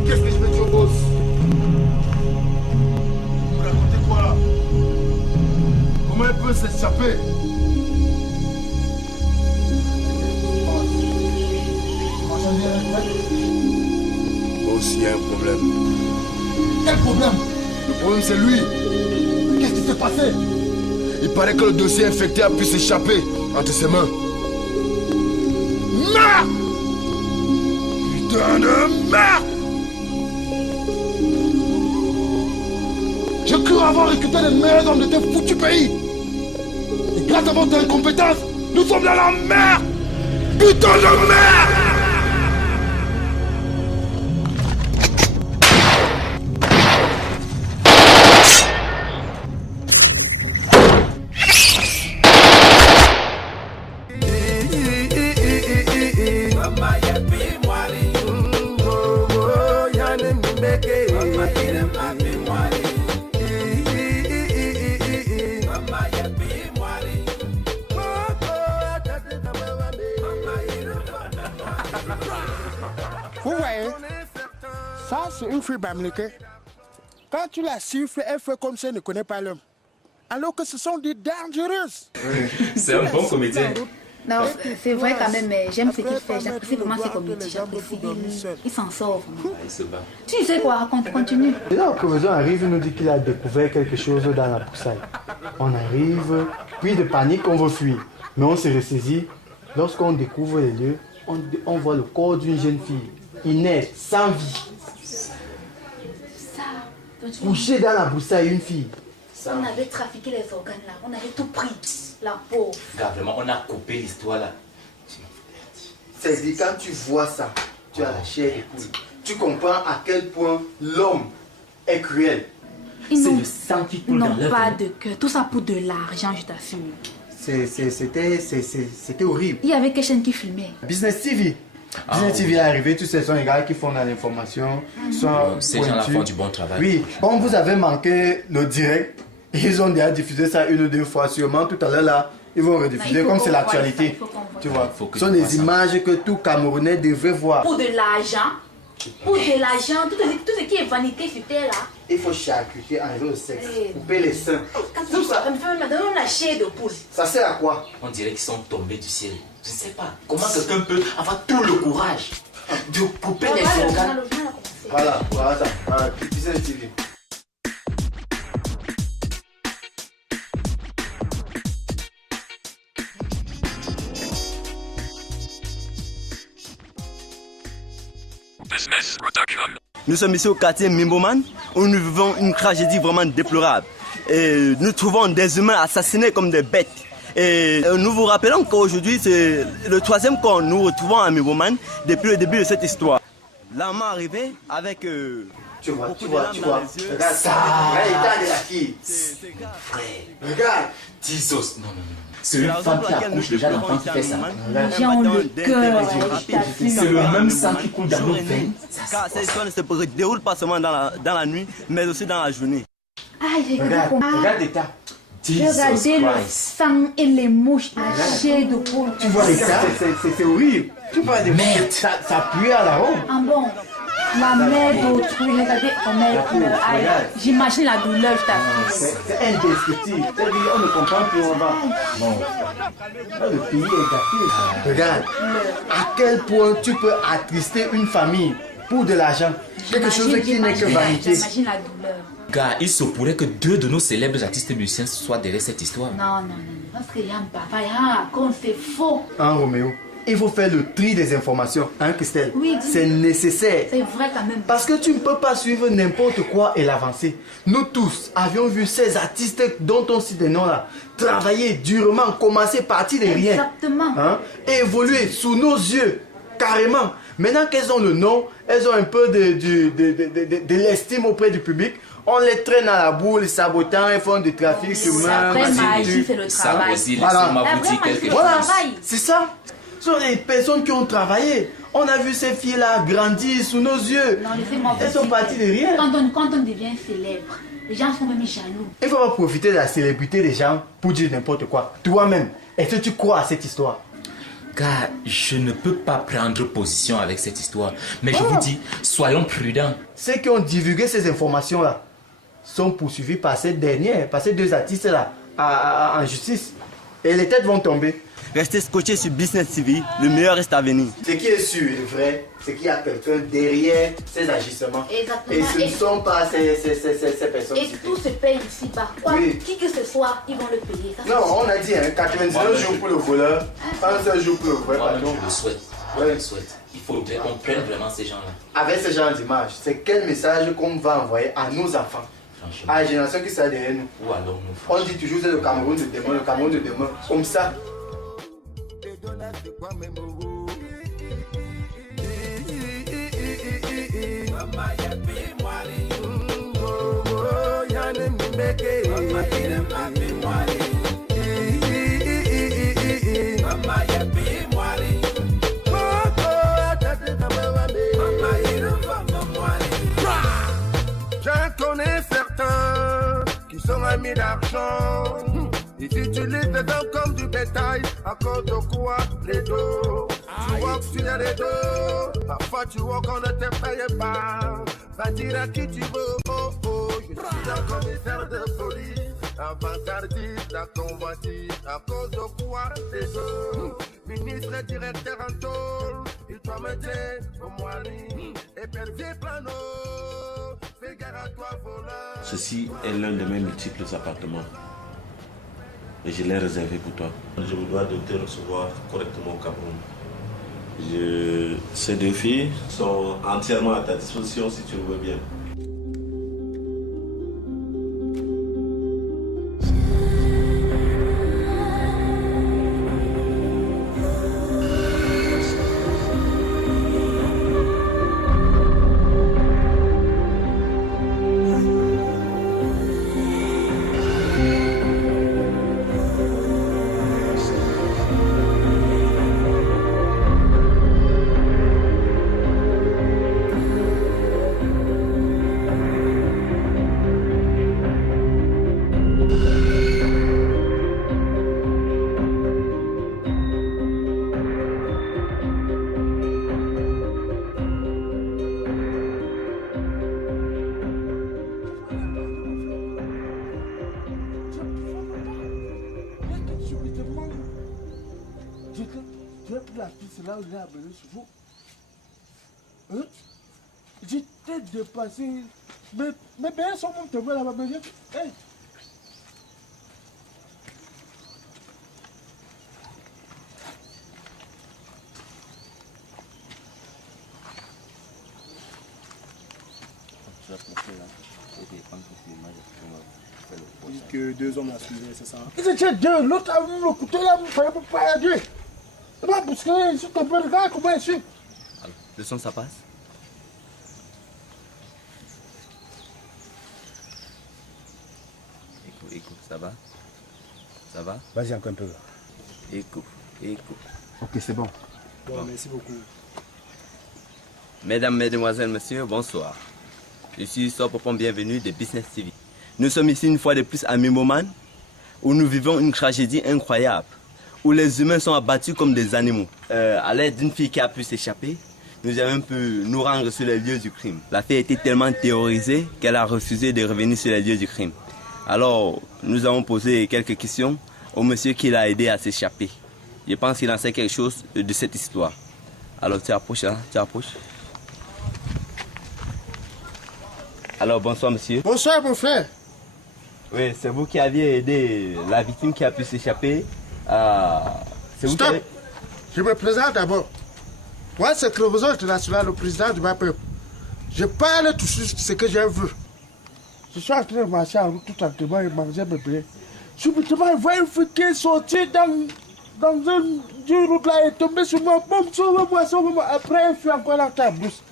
Qu'est-ce que je vais dire au boss? Vous racontez quoi là? Comment il peut s'échapper? Boss, il y a un problème. Quel problème? Le problème c'est lui. Qu'est-ce qui s'est passé? Il paraît que le dossier infecté a pu s'échapper entre ses mains. Merde! Putain de merde! J'ai cru avoir récupéré les meilleurs hommes de tes foutus pays. Et grâce à votre incompétence, nous sommes dans la merde! Putain de merde! Vous voyez, ça c'est une fille bamliquée. Quand tu la siffles, elle fait comme si elle ne connaît pas l'homme. Alors que ce sont des dangereuses. C'est un bon comédien. Non, c'est vrai quand même, mais j'aime ce qu'il fait. J'apprécie vraiment ses comédies. J'apprécie. Il s'en sort vraiment. Il se bat. Tu sais quoi, raconte, continue. Et là, le crevaison arrive, il nous dit qu'il a découvert quelque chose dans la broussaille. On arrive, puis de panique, on veut fuir. Mais on se ressaisit. Lorsqu'on découvre les lieux, on voit le corps d'une jeune fille, inerte, sans vie. Couchée dans la broussaille, une fille. On avait trafiqué les organes là, on avait tout pris. La pauvre. Regarde, vraiment, on a coupé l'histoire là. C'est-à-dire, quand tu vois ça, tu as la chair et poule. Tu comprends à quel point l'homme est cruel. C'est le sang qui coule dans l'œuvre. Non, pas de cœur. Tout ça pour de l'argent, je t'assure. C'était horrible. Il y avait quelqu'un qui filmait. Business TV. Business TV est arrivé, tous ces sont les gars qui font dans l'information. Ces gens-là font du bon travail. Oui, quand vous avez manqué le direct, ils ont déjà diffusé ça une ou deux fois. Sûrement tout à l'heure là, ils vont rediffuser comme c'est l'actualité. Tu vois, ce sont des images que tout Camerounais devrait voir. Pour de l'argent. Pour de l'argent, tout ce qui est vanité sur terre là. Il faut charcuter, enlever le sexe, couper les seins. Tout ça. Me donne la chair de poule. Ça sert à quoi? On dirait qu'ils sont tombés du ciel. Je ne sais pas. Comment quelqu'un peut avoir tout le courage de couper les organes? Voilà ça. Business TV. Business Production. Nous sommes ici au quartier Mimboman où nous vivons une tragédie vraiment déplorable. et nous trouvons des humains assassinés comme des bêtes. Et nous vous rappelons qu'aujourd'hui, c'est le 3e camp nous retrouvons à Miroman depuis le début de cette histoire. Là, on est arrivé avec... tu vois, regarde ça, regarde l'état de la fille. Frère, Regarde. Tissos, non. C'est une femme qui accouche déjà l'enfant qui fait ça. Les gens ont le cœur. C'est le même sang qui coule dans nos veines. Car cette histoire ne se déroule pas seulement dans la nuit, mais aussi dans la journée. Regarde l'état. Regardez le sang et les mouches, la chair de poule. Tu vois l'état, c'est horrible. Tu vois de merde. Ça pue à la ronde. Ah bon, la mère d'autrui, regardez, j'imagine la douleur, je t'assure. C'est indescriptible. On ne comprend plus où on va. Bon. Le pays est gâté. Regarde, à quel point tu peux attrister une famille pour de l'argent. Quelque chose qui n'est que vanité. J'imagine la douleur. Car il se pourrait que 2 de nos célèbres artistes musiciens soient derrière cette histoire. Non. Parce qu'il y a un papa, il y a un raconte, c'est faux. Hein, Roméo? Il faut faire le tri des informations, hein, Christelle? Oui, c'est nécessaire. C'est vrai quand même. Parce que tu ne peux pas suivre n'importe quoi et l'avancer. Nous tous avions vu ces artistes dont on cite des noms là travailler durement, commencer partir de rien. Exactement. Hein, évoluer sous nos yeux, carrément. Maintenant qu'elles ont le nom, elles ont un peu de l'estime auprès du public. On les traîne à la boule, sabotant, ils font du trafic humain. Après, magie, c'est le travail. Ça aussi, laissez-moi vous dire quelque chose. Voilà, c'est ça. Ce sont des personnes qui ont travaillé. On a vu ces filles-là grandir sous nos yeux. Non, laissez-moi elles sont parties de rien. Quand on devient célèbre, les gens sont même jaloux. Il ne faut pas profiter de la célébrité des gens pour dire n'importe quoi. Toi-même, est-ce que tu crois à cette histoire? Car je ne peux pas prendre position avec cette histoire. Mais je vous dis, soyons prudents. Ceux qui ont divulgué ces informations-là sont poursuivis par ces dernières, par ces 2 artistes-là, en justice. Et les têtes vont tomber. Restez scotchés sur Business TV, le meilleur reste à venir. Ce qui est sûr et vrai, c'est qu'il y a quelqu'un derrière ces agissements. Exactement. Et ce ne sont pas ces personnes. Et tout se paye ici-bas. Oui. Qui que ce soit, ils vont le payer. Ça, non, on a dit 99 jours pour le voleur, 35 jours pour le vrai patron. Je le souhaite. Ouais. Je le souhaite. Il faudrait qu'on prenne vraiment ces gens-là. Avec ce genre d'image, c'est quel message qu'on va envoyer à nos enfants, à la génération qui sera derrière nous? Où allons-nous? On dit toujours c'est le Cameroun de demain, le Cameroun de demain. Comme ça. Je connais certains qui sont amis d'argent. Ils utilisent les hommes comme du bétail à cause de quoi les dos. Tu vois que tu as les dos. Parfois tu vois qu'on ne te paye pas. Va dire à qui tu veux. Je suis un commissaire de police. Avant-gardiste, la convoitise. À cause de quoi les dos. Ministre directeur en tôle. Il doit me dire au moine. Et perdu plano. Fais gare à toi voleur. Ceci est l'un de mes multiples appartements. Et je l'ai réservé pour toi. Je me dois de te recevoir correctement au Cameroun. Ces 2 filles sont entièrement à ta disposition si tu le veux bien. La fille, c'est là où j'ai amené sur vous. Hein? J'étais dépassé. Mais bien, son monde te voit là-bas. Hey! Tu vas placer là et prendre cette image. Vous dites que 2 hommes la suivaient, c'est ça? Ils étaient 2, l'autre a vu le couteau là, vous ne fallait pas aider. C'est pas parce que si ton père regarde comment il suit. Le son, ça passe? Écoute, ça va? Ça va? Vas-y encore un peu. Écoute. Ok, c'est bon. Bon, merci beaucoup. Mesdames, Mesdemoiselles, Messieurs, bonsoir. Je suis Sopopon, bienvenue de Business TV. Nous sommes ici une fois de plus à Mimoman, où nous vivons une tragédie incroyable, où les humains sont abattus comme des animaux. À l'aide d'une fille qui a pu s'échapper, nous avons pu nous rendre sur les lieux du crime. La fille a été tellement terrorisée qu'elle a refusé de revenir sur les lieux du crime. Alors, nous avons posé quelques questions au monsieur qui l'a aidé à s'échapper. Je pense qu'il en sait quelque chose de cette histoire. Alors, tu approches, hein? Tu approches. Alors, bonsoir, monsieur. Bonsoir, mon frère. Oui, c'est vous qui aviez aidé la victime qui a pu s'échapper. Stop. Je me présente d'abord. Moi, c'est Crevoso International, le président du peuple. Je parle tout ce que j'ai vu. Je suis en train de marcher en route tout entièrement et manger mes blés. Subitement, je vois une fille qui est sortie dans une route là et tombée sur moi. Boum, sauve-moi. Après, elle fuit encore dans ta brousse.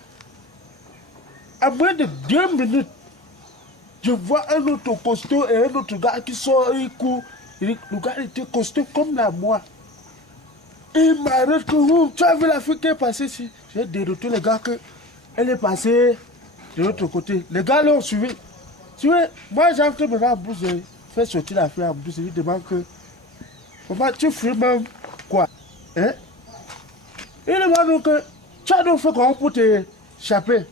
À moins de 2 minutes, je vois un autre costaud et un autre gars qui sort, il court. Le gars était costaud comme la moi. Il m'arrête que tu as vu la fille qui est passée ici. J'ai dérouté le gars qu'elle est passée de l'autre côté. Les gars l'ont suivi. Tu vois, moi j'entre maintenant en brousse, je fais sortir la fille en brousse. Je lui demande que comment tu fuis même quoi? Hein? Il demande donc que tu as donc fait comment pour t'échapper.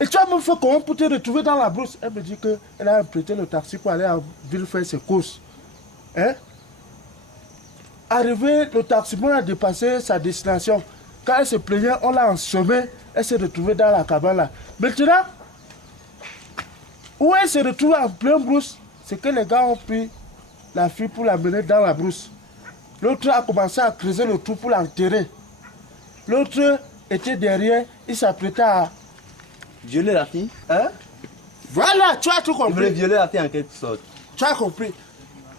Et tu as même fait comment pour te retrouver dans la brousse. Elle me dit qu'elle a prêté le taxi pour aller en ville faire ses courses. Hein? Arrivé, le taximan a dépassé sa destination. Quand elle se plaignait, on l'a ensommé. Elle s'est retrouvée dans la cabane là. Maintenant, où elle se retrouve en pleine brousse, c'est que les gars ont pris la fille pour la mener dans la brousse. L'autre a commencé à creuser le trou pour l'enterrer. L'autre était derrière, il s'apprêtait à violer la fille? Hein? Voilà, tu as tout compris. Il voulait violer la fille en quelque sorte. Tu as compris.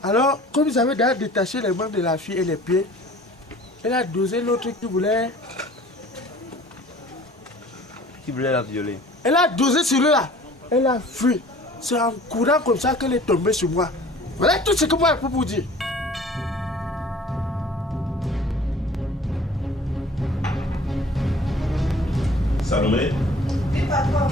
Alors, comme ils avaient déjà détaché les mains de la fille et les pieds, elle a dosé l'autre qui voulait... Qui voulait la violer. Elle a dosé celui-là. Elle a fui. C'est en courant comme ça qu'elle est tombée sur moi. Voilà tout ce que moi je peux vous dire. Salomé? Oui, papa.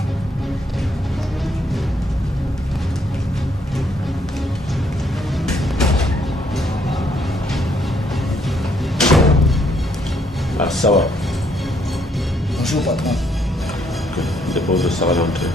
Ah, ça va. Bonjour, patron. Ok, dépose ça à l'entrée.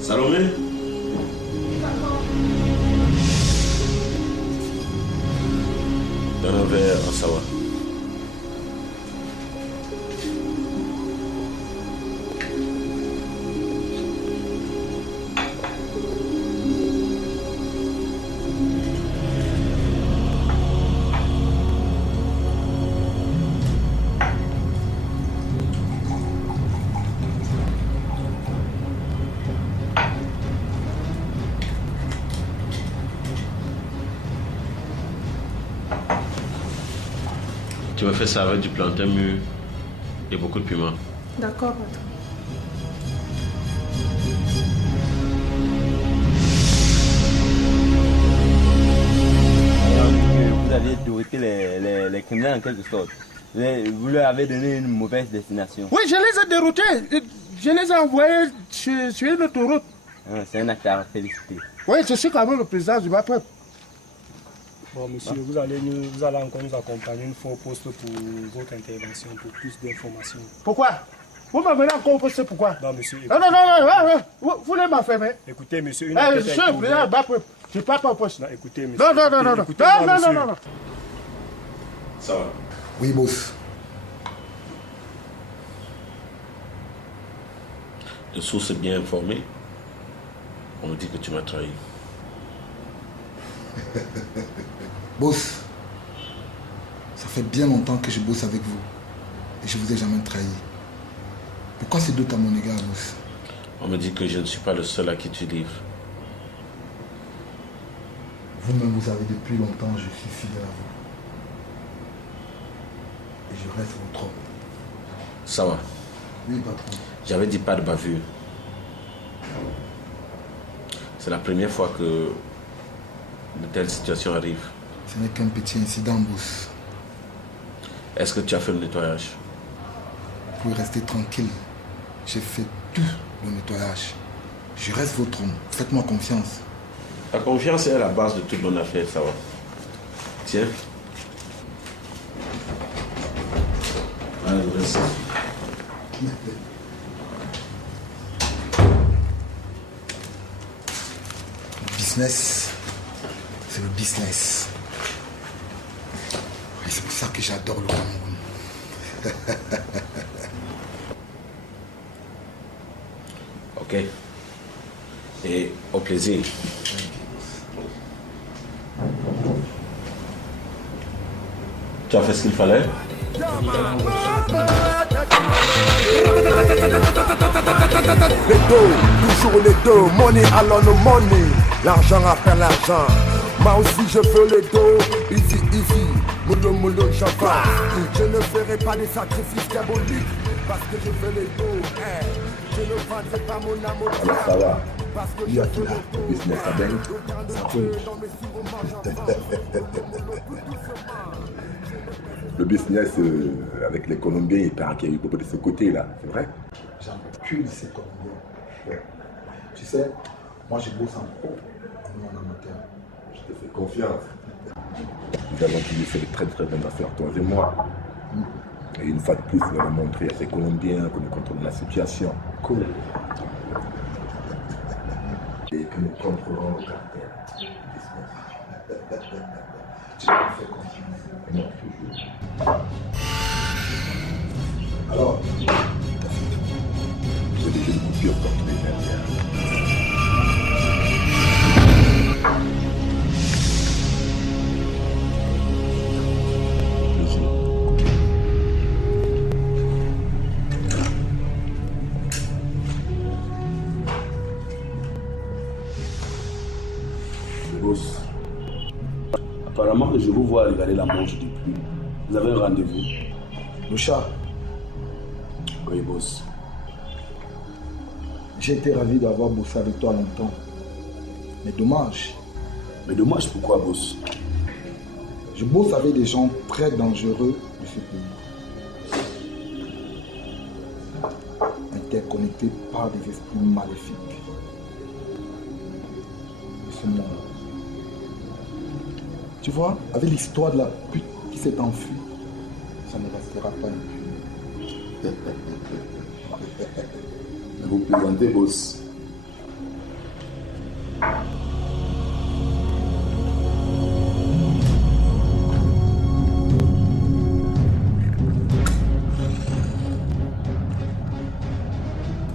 Salomé? Donne un verre à Sawa. Tu me fais ça avec du plantain mûr et beaucoup de piment. D'accord, patron. Vous aviez doué les criminels en quelque sorte. Vous leur avez donné une mauvaise destination. Oui, je les ai déroutés. Je les ai envoyés sur une autoroute. C'est un acte à féliciter. Oui, je suis quand même le président du peuple. Bon, monsieur, vous allez encore nous accompagner une fois au poste pour votre intervention, pour plus d'informations. Pourquoi? Vous m'amenez encore au poste, pourquoi? Non, monsieur. Non, vous voulez m'affamer? Écoutez, monsieur, je suis un président, je ne parle pas au poste. Non, écoutez, monsieur. Non. Ça va? Oui, boss. De sources bien informées, on me dit que tu m'as trahi. Boss, ça fait bien longtemps que je bosse avec vous et je vous ai jamais trahi. Pourquoi ces doutes à mon égard, boss? On me dit que je ne suis pas le seul à qui tu livres. Vous-même, vous savez depuis longtemps, je suis fidèle à vous. Et je reste votre homme. Ça va. Oui, patron. J'avais dit pas de bavure. C'est la première fois que de telles situations arrivent. Ce n'est qu'un petit incident, boss. Est-ce que tu as fait le nettoyage? Vous pouvez rester tranquille. J'ai fait tout le nettoyage. Je reste votre homme. Faites-moi confiance. La confiance est la base de toute bonne affaire, ça va. Tiens. Allez, reste. Le business, c'est le business. Et c'est pour ça que j'adore le Cameroun. Ok. Et au plaisir. Tu as fait ce qu'il fallait? Les dos, toujours les dos, money alone no money. L'argent appelle l'argent. Moi aussi je veux les dos, easy, moulou, moulou, java. Je ne ferai pas des sacrifices diaboliques parce que je veux les dos. Je ne vendrai pas mon amour. Alors ça va. Il y a tout là, business à bien. Ça roule. Le business avec les Colombiens, il paraît qu'il y a eu beaucoup de ce côté-là, c'est vrai? J'en recule de ces Colombiens. Tu sais, moi je bosse en pro, en amateur. Je te fais confiance. Nous avons toujours fait de très très bonnes affaires, toi et moi. Et une fois de plus, nous allons montrer à ces Colombiens que nous contrôlons la situation. Cool. Et que nous contrôlons le caractère. Tu me fais confiance. Non, toujours. Alors, j'ai des jeux de coupure contre les Indiens. Boss, apparemment je vous vois regarder la montre du pluie. Vous avez un rendez-vous? Le chat. Oui, boss. J'ai été ravi d'avoir bossé avec toi longtemps. Mais dommage. Mais dommage pourquoi, boss? Je bosse avec des gens très dangereux de ce pays. Interconnectés par des esprits maléfiques de ce monde. Tu vois, avec l'histoire de la pute qui s'est enfuie, ça ne restera pas impuni. Vous plaisantez, boss.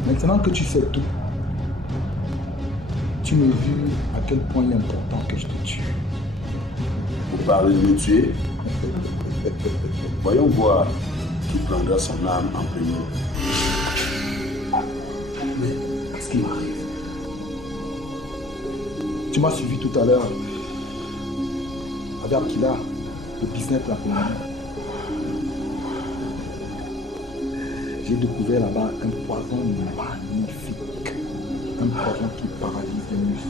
Maintenant que tu sais tout, tu me vu à quel point il est important que je te tue. Vous parlez de me tuer? Voyons voir qui prendra son âme en premier. Mais ce qui m'arrive, tu m'as suivi tout à l'heure avec Akila, le business de la Colombie. J'ai découvert là-bas un poison magnifique, un poison qui paralyse les muscles.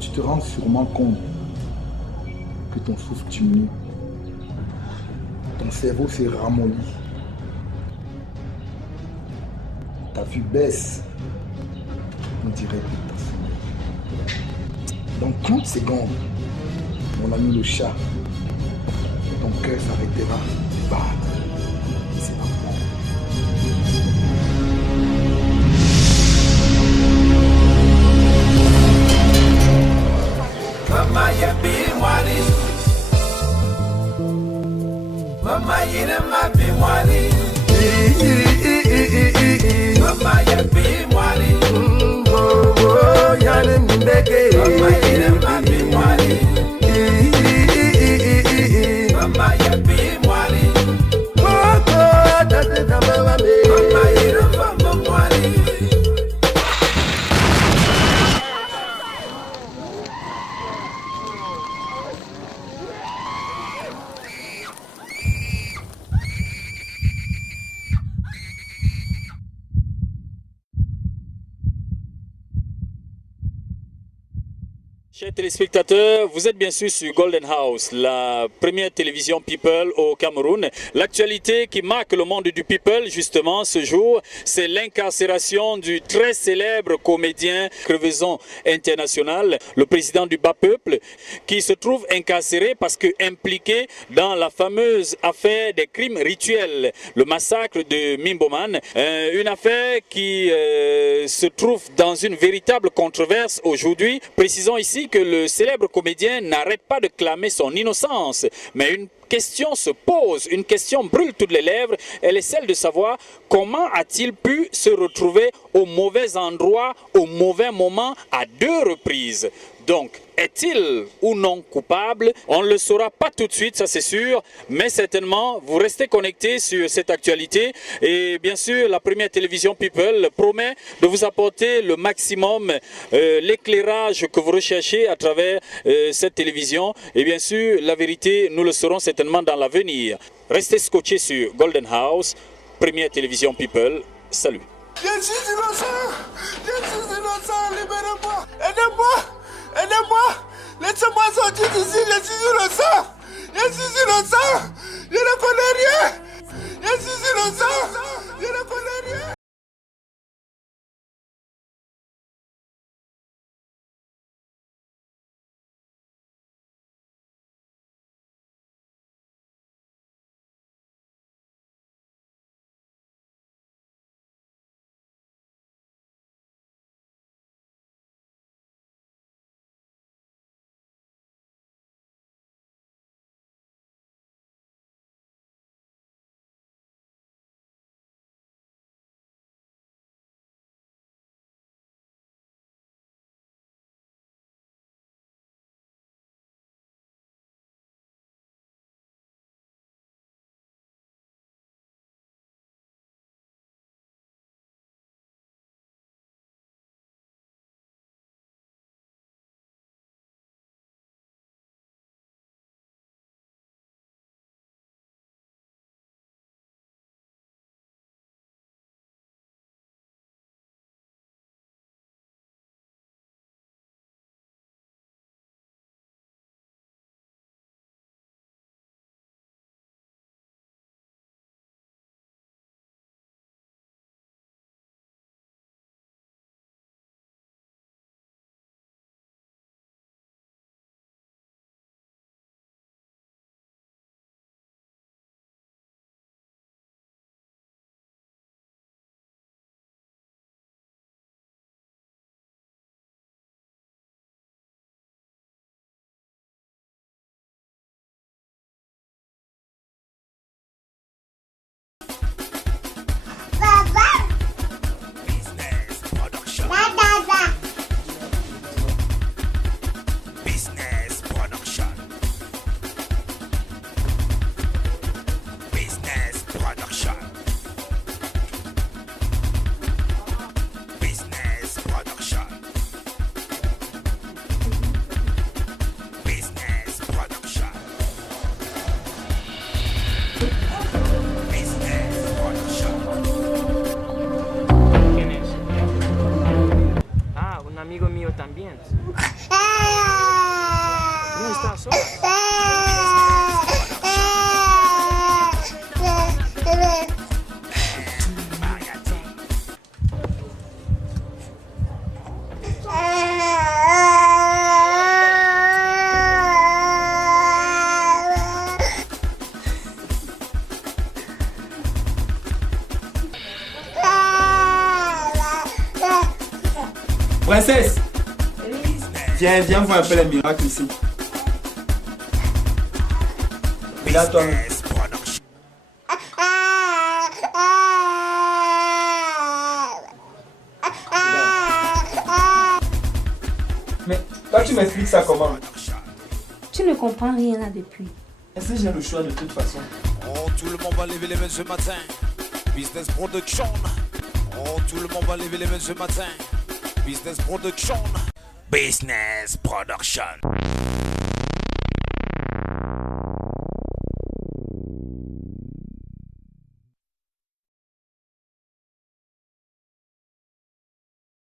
Tu te rends sûrement compte que ton souffle diminue, ton cerveau s'est ramolli, ta vue baisse, on dirait que t'as sommeil. Dans 30 secondes, mon ami le chat, ton cœur s'arrêtera de battre. C'est normal. Mama ya bi mwali, mama yina ma bi mwali, mama ya bi mwali, yani ndege, mama yina ma bi mwali, mama ya bi mwali, mama yina ma mwali. Chers téléspectateurs, vous êtes bien sûr sur Golden House, la première télévision People au Cameroun. L'actualité qui marque le monde du People, justement, ce jour, c'est l'incarcération du très célèbre comédien crevaison international, le président du Bas Peuple, qui se trouve incarcéré parce que impliqué dans la fameuse affaire des crimes rituels, le massacre de Mimboman, une affaire qui se trouve dans une véritable controverse aujourd'hui. Précisons ici que le célèbre comédien n'arrête pas de clamer son innocence, mais une question se pose, une question brûle toutes les lèvres, elle est celle de savoir comment a-t-il pu se retrouver au mauvais endroit, au mauvais moment, à 2 reprises. Donc, est-il ou non coupable? On ne le saura pas tout de suite, ça c'est sûr, mais certainement, vous restez connectés sur cette actualité. Et bien sûr, la première télévision People promet de vous apporter le maximum, l'éclairage que vous recherchez à travers cette télévision. Et bien sûr, la vérité, nous le saurons certainement dans l'avenir. Restez scotchés sur Golden House, première télévision People. Salut. Je suis innocent! Je suis innocent! Libérez-moi! Aidez-moi! Aidez-moi! Laissez-moi sortir d'ici! Je suis innocent! Je suis innocent! Je ne connais rien! Je suis innocent! Je ne connais rien! amigo mío también. No está sola. Princesse. Viens voir un peu les miracles ici. Regarde toi. Mais toi tu m'expliques ça comment? Tu ne comprends rien là depuis. Est-ce que j'ai le choix de toute façon? Oh, tout le monde va lever les mains ce matin. Business Production. Oh, tout le monde va lever les mains ce matin. Business Production. Business Production.